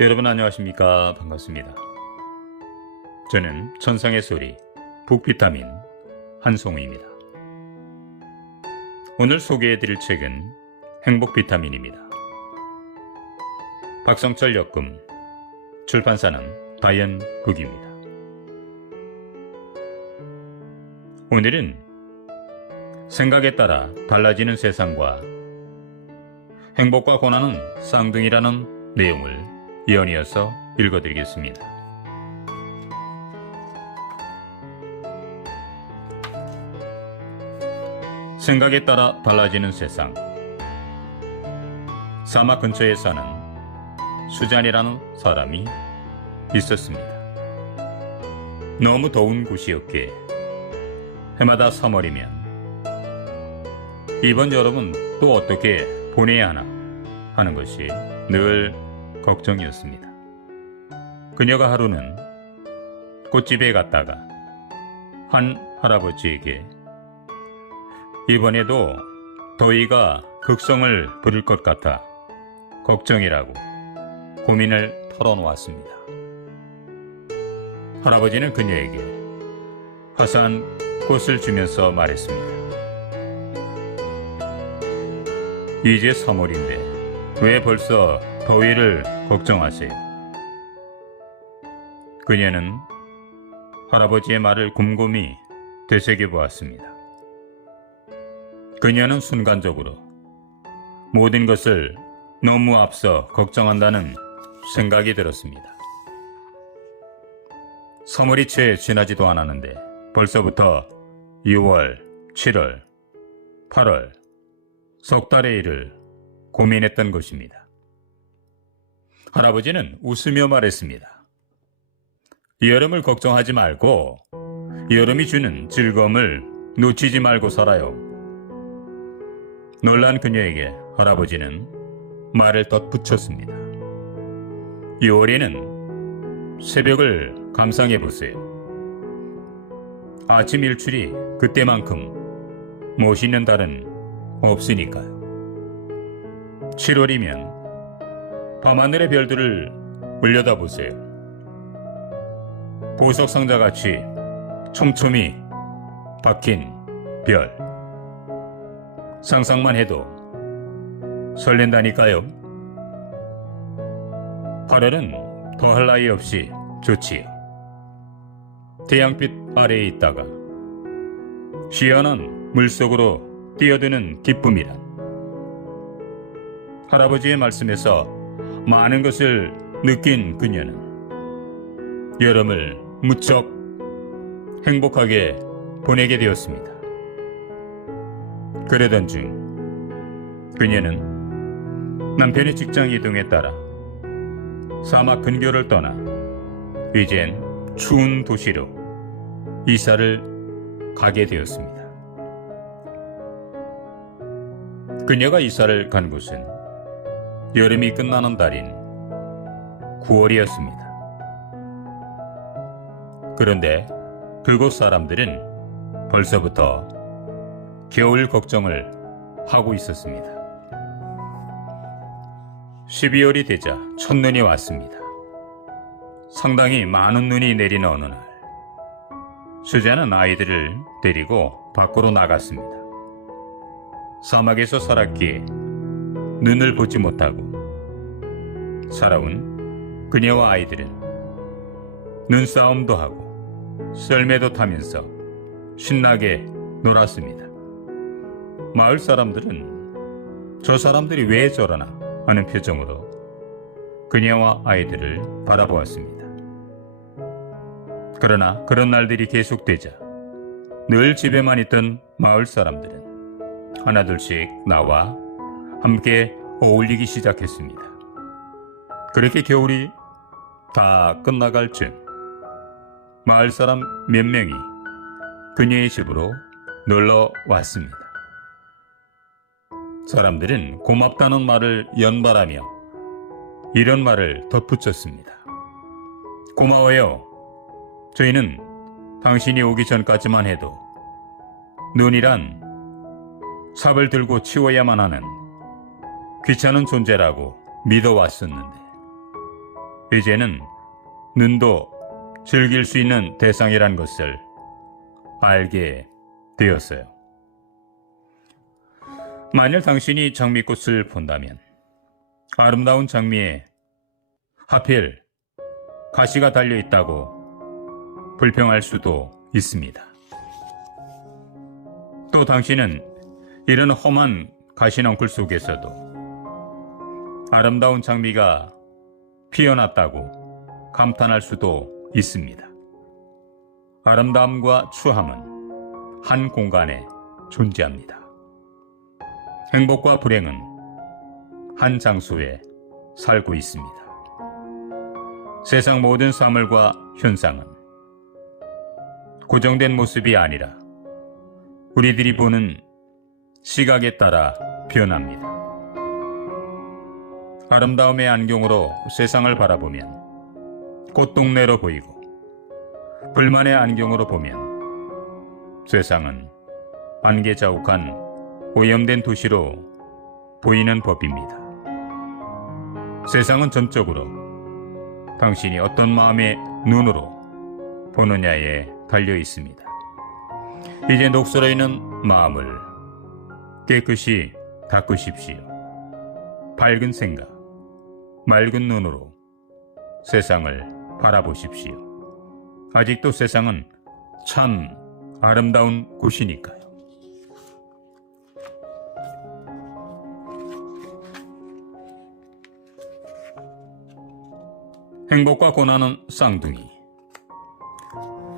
여러분 안녕하십니까? 반갑습니다. 저는 천상의 소리 북비타민 한송우입니다. 오늘 소개해드릴 책은 행복비타민입니다. 박성철 역금, 출판사는 다연북입니다. 오늘은 생각에 따라 달라지는 세상과 행복과 고난은 쌍둥이라는 내용을 연이어서 읽어드리겠습니다. 생각에 따라 달라지는 세상. 사막 근처에 사는 수잔이라는 사람이 있었습니다. 너무 더운 곳이었기에 해마다 3월이면 이번 여름은 또 어떻게 보내야 하나 하는 것이 늘 걱정이었습니다. 그녀가 하루는 꽃집에 갔다가 한 할아버지에게 이번에도 더위가 극성을 부릴 것 같아 걱정이라고 고민을 털어놓았습니다. 할아버지는 그녀에게 화사한 꽃을 주면서 말했습니다. 이제 3월인데 왜 벌써 더위를 걱정하세요? 그녀는 할아버지의 말을 곰곰이 되새겨보았습니다. 그녀는 순간적으로 모든 것을 너무 앞서 걱정한다는 생각이 들었습니다. 3월이 채 지나지도 않았는데 벌써부터 6월, 7월, 8월, 석 달의 일을 고민했던 것입니다. 할아버지는 웃으며 말했습니다. 여름을 걱정하지 말고 여름이 주는 즐거움을 놓치지 말고 살아요. 놀란 그녀에게 할아버지는 말을 덧붙였습니다. 6월에는 새벽을 감상해 보세요. 아침 일출이 그때만큼 멋있는 달은 없으니까요. 7월이면 밤하늘의 별들을 올려다보세요. 보석상자같이 촘촘히 박힌 별. 상상만 해도 설렌다니까요. 8월은 더할 나위 없이 좋지요. 태양빛 아래에 있다가 시원한 물속으로 뛰어드는 기쁨이란. 할아버지의 말씀에서 많은 것을 느낀 그녀는 여름을 무척 행복하게 보내게 되었습니다. 그러던 중 그녀는 남편의 직장 이동에 따라 사막 근교를 떠나 이젠 추운 도시로 이사를 가게 되었습니다. 그녀가 이사를 간 곳은 여름이 끝나는 달인 9월이었습니다. 그런데 그곳 사람들은 벌써부터 겨울 걱정을 하고 있었습니다. 12월이 되자 첫눈이 왔습니다. 상당히 많은 눈이 내리는 어느 날, 수잔은 아이들을 데리고 밖으로 나갔습니다. 사막에서 살았기에 눈을 보지 못하고 살아온 그녀와 아이들은 눈싸움도 하고 썰매도 타면서 신나게 놀았습니다. 마을 사람들은 저 사람들이 왜 저러나 하는 표정으로 그녀와 아이들을 바라보았습니다. 그러나 그런 날들이 계속되자 늘 집에만 있던 마을 사람들은 하나둘씩 나와 함께 어울리기 시작했습니다. 그렇게 겨울이 다 끝나갈 즈음 마을 사람 몇 명이 그녀의 집으로 놀러 왔습니다. 사람들은 고맙다는 말을 연발하며 이런 말을 덧붙였습니다. 고마워요. 저희는 당신이 오기 전까지만 해도 눈이란 삽을 들고 치워야만 하는 귀찮은 존재라고 믿어왔었는데 이제는 눈도 즐길 수 있는 대상이란 것을 알게 되었어요. 만일 당신이 장미꽃을 본다면 아름다운 장미에 하필 가시가 달려 있다고 불평할 수도 있습니다. 또 당신은 이런 험한 가시넝쿨 속에서도 아름다운 장미가 피어났다고 감탄할 수도 있습니다. 아름다움과 추함은 한 공간에 존재합니다. 행복과 불행은 한 장소에 살고 있습니다. 세상 모든 사물과 현상은 고정된 모습이 아니라 우리들이 보는 시각에 따라 변합니다. 아름다움의 안경으로 세상을 바라보면 꽃동네로 보이고 불만의 안경으로 보면 세상은 안개자욱한 오염된 도시로 보이는 법입니다. 세상은 전적으로 당신이 어떤 마음의 눈으로 보느냐에 달려 있습니다. 이제 녹슬어 있는 마음을 깨끗이 닦으십시오. 밝은 생각, 맑은 눈으로 세상을 바라보십시오. 아직도 세상은 참 아름다운 곳이니까요. 행복과 고난은 쌍둥이.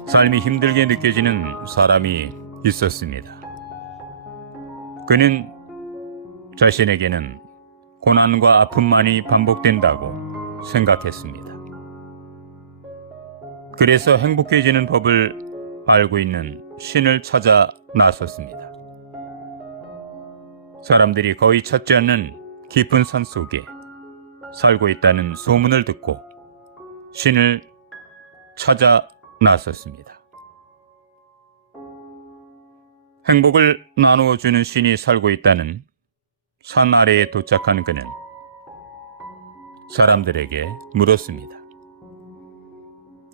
삶이 힘들게 느껴지는 사람이 있었습니다. 그는 자신에게는 고난과 아픔만이 반복된다고 생각했습니다. 그래서 행복해지는 법을 알고 있는 신을 찾아 나섰습니다. 사람들이 거의 찾지 않는 깊은 산 속에 살고 있다는 소문을 듣고 신을 찾아 나섰습니다. 행복을 나누어주는 신이 살고 있다는 산 아래에 도착한 그는 사람들에게 물었습니다.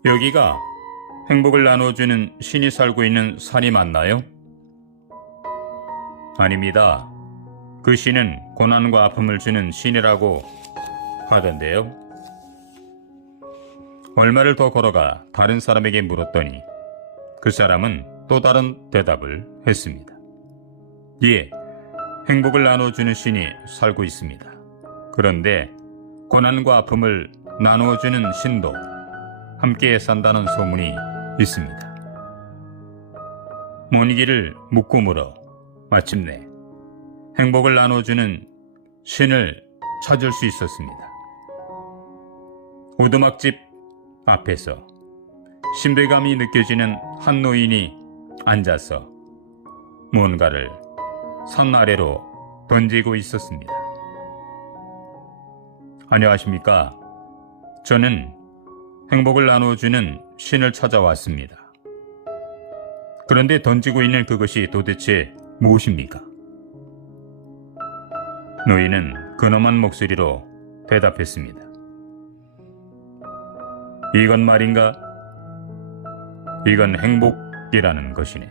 여기가 행복을 나누어주는 신이 살고 있는 산이 맞나요? 아닙니다. 그 신은 고난과 아픔을 주는 신이라고 하던데요. 얼마를 더 걸어가 다른 사람에게 물었더니 그 사람은 또 다른 대답을 했습니다. 예, 행복을 나눠주는 신이 살고 있습니다. 그런데 고난과 아픔을 나누어주는 신도 함께 산다는 소문이 있습니다. 먼 길을 묻고 물어 마침내 행복을 나눠주는 신을 찾을 수 있었습니다. 오두막집 앞에서 신비감이 느껴지는 한 노인이 앉아서 무언가를 산 아래로 던지고 있었습니다. 안녕하십니까? 저는 행복을 나누어주는 신을 찾아왔습니다. 그런데 던지고 있는 그것이 도대체 무엇입니까? 노인은 근엄한 목소리로 대답했습니다. 이건 말인가? 이건 행복이라는 것이네.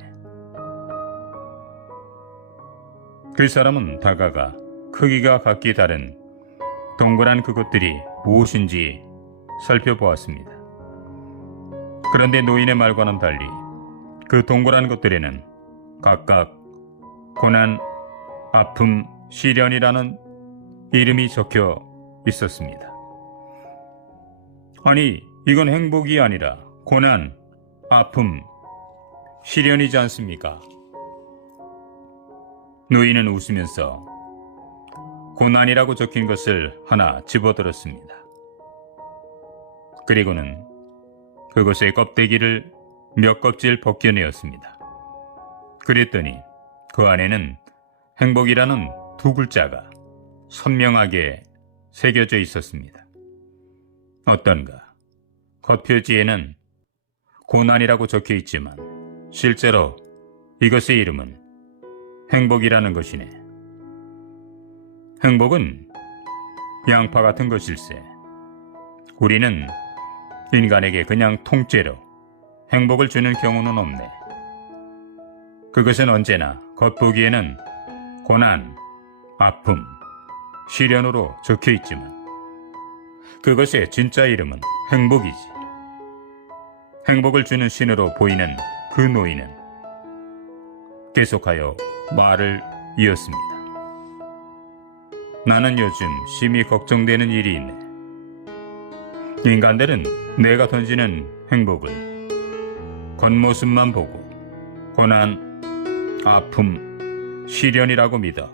그 사람은 다가가 크기가 각기 다른 동그란 그것들이 무엇인지 살펴보았습니다. 그런데 노인의 말과는 달리 그 동그란 것들에는 각각 고난, 아픔, 시련이라는 이름이 적혀 있었습니다. 아니, 이건 행복이 아니라 고난, 아픔, 시련이지 않습니까? 노인은 웃으면서 고난이라고 적힌 것을 하나 집어들었습니다. 그리고는 그것의 껍데기를 몇 껍질 벗겨내었습니다. 그랬더니 그 안에는 행복이라는 두 글자가 선명하게 새겨져 있었습니다. 어떤가? 겉표지에는 고난이라고 적혀 있지만 실제로 이것의 이름은 행복이라는 것이네. 행복은 양파 같은 것일세. 우리는 인간에게 그냥 통째로 행복을 주는 경우는 없네. 그것은 언제나 겉보기에는 고난, 아픔, 시련으로 적혀 있지만 그것의 진짜 이름은 행복이지. 행복을 주는 신으로 보이는 그 노인은 계속하여 말을 이었습니다. 나는 요즘 심히 걱정되는 일이 있네. 인간들은 내가 던지는 행복을 겉모습만 보고 고난, 아픔, 시련이라고 믿어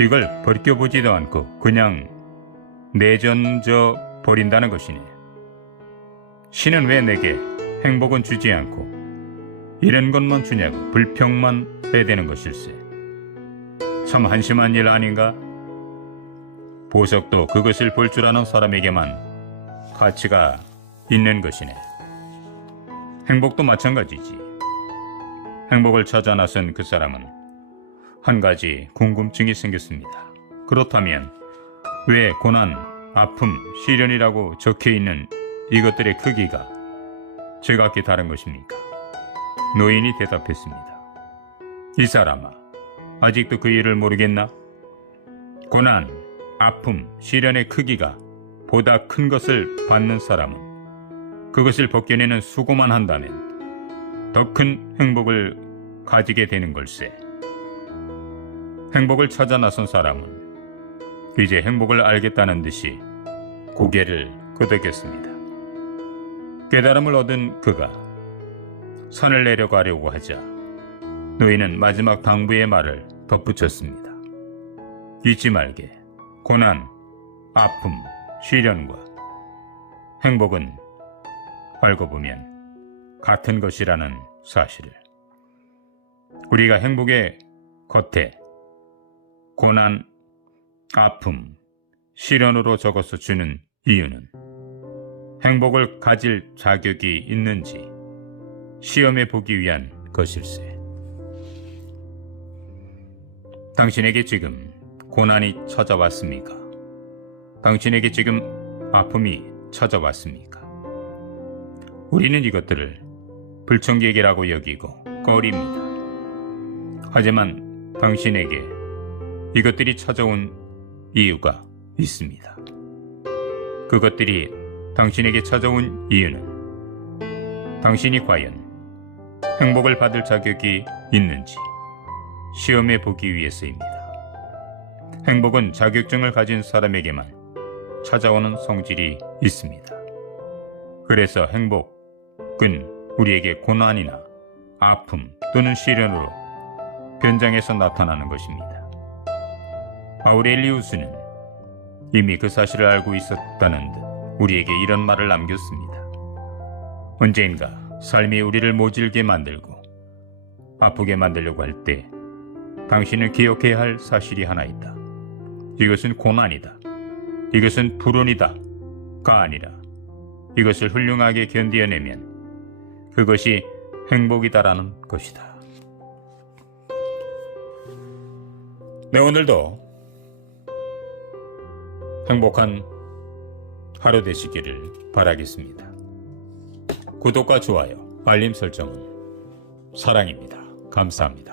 이걸 벗겨보지도 않고 그냥 내던져 버린다는 것이네. 신은 왜 내게 행복은 주지 않고 이런 것만 주냐고 불평만 해야 되는 것일세. 참 한심한 일 아닌가? 보석도 그것을 볼 줄 아는 사람에게만 가치가 있는 것이네. 행복도 마찬가지지. 행복을 찾아 나선 그 사람은 한 가지 궁금증이 생겼습니다. 그렇다면 왜 고난, 아픔, 시련이라고 적혀있는 이것들의 크기가 제각기 다른 것입니까? 노인이 대답했습니다. 이 사람아, 아직도 그 일을 모르겠나? 고난, 아픔, 시련의 크기가 보다 큰 것을 받는 사람은 그것을 벗겨내는 수고만 한다면 더 큰 행복을 가지게 되는 걸세. 행복을 찾아 나선 사람은 이제 행복을 알겠다는 듯이 고개를 끄덕였습니다. 깨달음을 얻은 그가 산을 내려가려고 하자 노인은 마지막 당부의 말을 덧붙였습니다. 잊지 말게. 고난, 아픔, 시련과 행복은 알고 보면 같은 것이라는 사실을. 우리가 행복의 겉에 고난, 아픔, 시련으로 적어서 주는 이유는 행복을 가질 자격이 있는지 시험해 보기 위한 것일세. 당신에게 지금 고난이 찾아왔습니까? 당신에게 지금 아픔이 찾아왔습니까? 우리는 이것들을 불청객이라고 여기고 꺼립니다. 하지만 당신에게 이것들이 찾아온 이유가 있습니다. 그것들이 당신에게 찾아온 이유는 당신이 과연 행복을 받을 자격이 있는지 시험해 보기 위해서입니다. 행복은 자격증을 가진 사람에게만 찾아오는 성질이 있습니다. 그래서 행복은 우리에게 고난이나 아픔 또는 시련으로 변장해서 나타나는 것입니다. 아우렐리우스는 이미 그 사실을 알고 있었다는 듯 우리에게 이런 말을 남겼습니다. 언젠가 삶이 우리를 모질게 만들고 아프게 만들려고 할 때 당신은 기억해야 할 사실이 하나 있다. 이것은 고난이다. 이것은 불운이다가 아니라 이것을 훌륭하게 견디어내면 그것이 행복이다라는 것이다. 네, 오늘도 행복한 하루 되시기를 바라겠습니다. 구독과 좋아요, 알림 설정은 사랑입니다. 감사합니다.